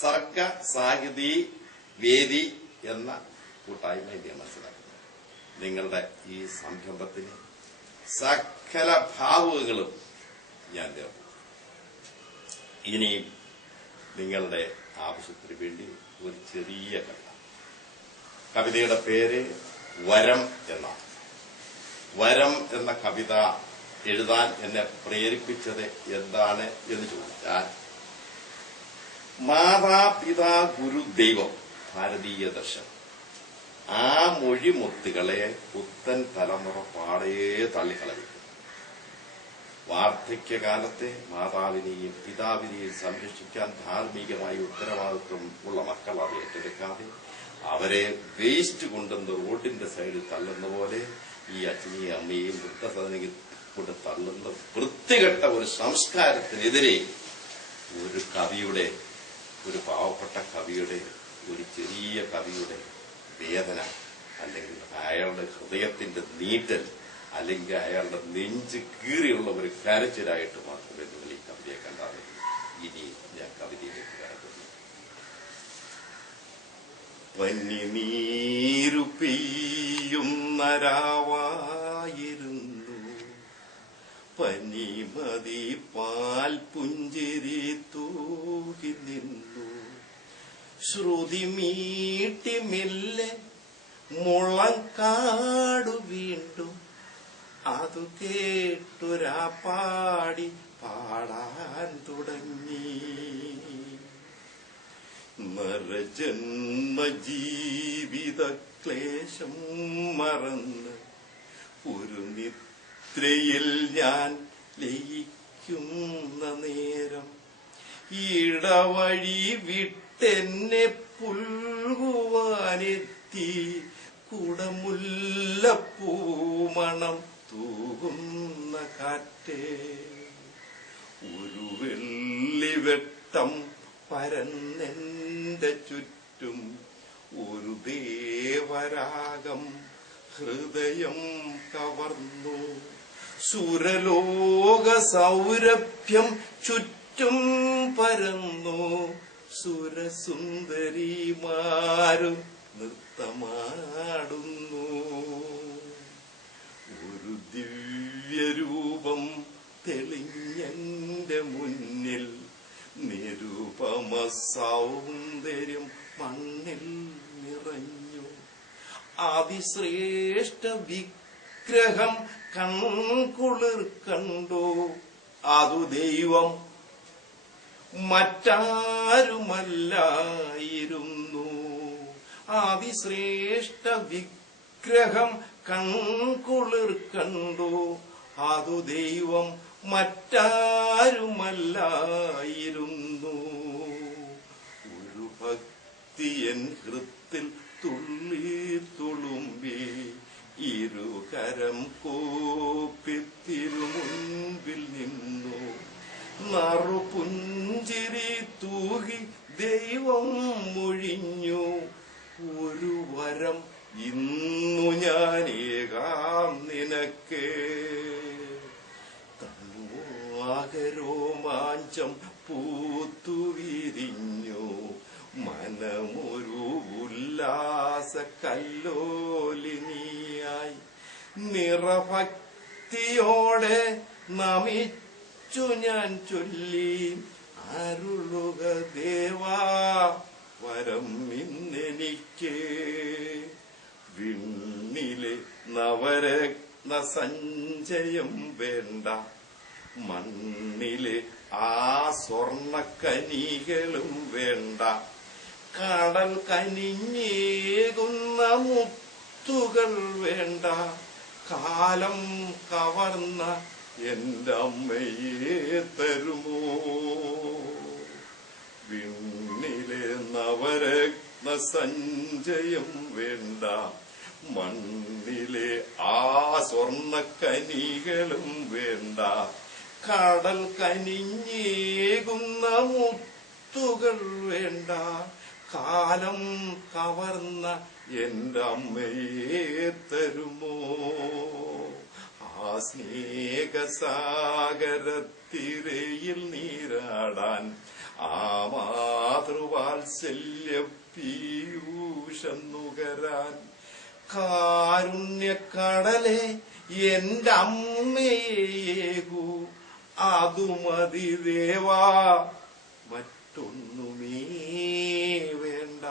സർഗ സാഹിതി വേദി എന്ന കൂട്ടായ്മ ഞാൻ മനസ്സിലാക്കുന്നത്. നിങ്ങളുടെ ഈ സംരംഭത്തിന് സകല ഭാവുകങ്ങളും ഞാൻ നേർന്നു. ഇനി നിങ്ങളുടെ ആവശ്യത്തിന് വേണ്ടി ഒരു ചെറിയ കവിതയുടെ പേര് വരം എന്നാണ്. വരം എന്ന കവിത എഴുതാൻ എന്നെ പ്രേരിപ്പിച്ചത് എന്താണ് എന്ന് ചോദിച്ചാൽ, മാതാപിതാ ഗുരു ദൈവം ഭാരതീയ ദർശനം, ആ മൊഴിമുത്തുകളെ പുത്തൻ തലമുറ പാടേ തള്ളിക്കളയും. വാർദ്ധക്യകാലത്തെ മാതാവിനെയും പിതാവിനെയും സംരക്ഷിക്കാൻ ധാർമ്മികമായ ഉത്തരവാദിത്വം ഉള്ള മക്കൾ അത് ഏറ്റെടുക്കാതെ അവരെ വേസ്റ്റ് കൊണ്ടുവന്ന് റോഡിന്റെ സൈഡിൽ തള്ളുന്ന പോലെ ഈ അച്ഛനെയും അമ്മയെയും വൃദ്ധസദനയിൽ കൊണ്ട് തള്ളുന്ന വൃത്തികെട്ട ഒരു സംസ്കാരത്തിനെതിരെ ഒരു കവിയുടെ, ഒരു പാവപ്പെട്ട കവിയുടെ, ഒരു ചെറിയ കവിയുടെ വേദന, അല്ലെങ്കിൽ അയാളുടെ ഹൃദയത്തിന്റെ നീറ്റൽ, അല്ലെങ്കിൽ അയാളുടെ നെഞ്ച് കീറിയുള്ള ഒരു കരച്ചിലായിട്ട് മാത്രമേ നിങ്ങൾ ഈ കവിതയെ കണ്ടാൽ മതി. ഇനി ഞാൻ കവിതയിലേക്ക് കടക്കുന്നു. പനിനീരു പെയ്യുന്ന രാവായിരുന്നു, പനിമതി പാൽ പുഞ്ചിരി തൂകി നിന്നു, ശ്രുതി മീട്ടി മെല്ലെ മുളങ്കാടു വീണ്ടും, അതു കേട്ടൊരാ പാടി പാടാൻ തുടങ്ങി. നരജന്മ ജീവിത ക്ലേശം മറന്ന് ഒരു നിദ്രയിൽ ഞാൻ ലയിക്കുന്ന നേരം, ഇടവഴി വിട്ടെന്നെ പുൽകുവാനെത്തി കുടമുല്ലപ്പൂമണം തൂകുന്ന കാറ്റേ, ഒരു വെള്ളിവെട്ടം പരന്നെന്റെ ചുറ്റും, ഒരു ദേവരാഗം ഹൃദയം കവർന്നു, സുരലോക സൗരഭ്യം ചുറ്റും പരന്നു, സുരസുന്ദരിമാരും നൃത്തമാടുന്നു. ഒരു ദിവ്യരൂപം തെളിഞ്ഞെന്റെ മുന്നിൽ, നിരുപമ സൗന്ദര്യം മണ്ണിൽ നിറഞ്ഞു, അതിശ്രേഷ്ഠ വിഗ്രഹം കൺകുളിർ കണ്ടു, അതു ദൈവം മറ്റാരുമല്ലായിരുന്നു. അതിശ്രേഷ്ഠ വിഗ്രഹം കൺകുളിർ കണ്ടു, അതു ദൈവം മറ്റാരുമല്ലായിരുന്നു. ഒരു ഭക്തിയൻ ഹൃത്തിൽ തുള്ളി തുളുമ്പി, ഇരുകരം കോപ്പി തിരുമുൻപിൽ നിന്നു, നറുപുഞ്ചിരി തൂകി ദൈവം മൊഴിഞ്ഞു, ഒരു വരം ഇന്നു ഞാനേകാം നിനക്ക്. തന്വാകരോമാഞ്ചം പൂത്തുവിരിഞ്ഞു, മനമൊരു ഉല്ലാസ കല്ലോലിനിയായി, നിറഭക്തിയോടെ നമിച്ചു ഞാൻ ചൊല്ലി, അരുളുക ദേവാ വരം ഇന്നെനിക്ക്. വിണ്ണിലെ നവരത്ന സഞ്ചയം വേണ്ട, മണ്ണിലെ ആ സ്വർണ്ണക്കനികളും വേണ്ട, കടൽ കനിഞ്ഞേകുന്ന മുത്തുകൾ വേണ്ട, കാലം കവർന്ന എന്റെ അമ്മയെ തരുമോ. വിണ്ണിലെ നവരത്ന സഞ്ചയം വേണ്ട, മണ്ണിലെ ആ സ്വർണ്ണക്കനികളും വേണ്ട, കടൽ കനിഞ്ഞേകുന്ന മുത്തുകൾ വേണ്ട, കാലം കവർന്ന എന്റെ അമ്മയെ തരുമോ. ആ സ്നേഹസാഗരത്തിരയിൽ നീരാടാൻ ആ മാതൃവാത്സല്യ പീയൂഷന്നുകരാൻ കാരുണ്യക്കടലെ എന്റെ അമ്മയേകൂ അതുമതി ദേവാ മറ്റൊന്നുമേ വേണ്ട.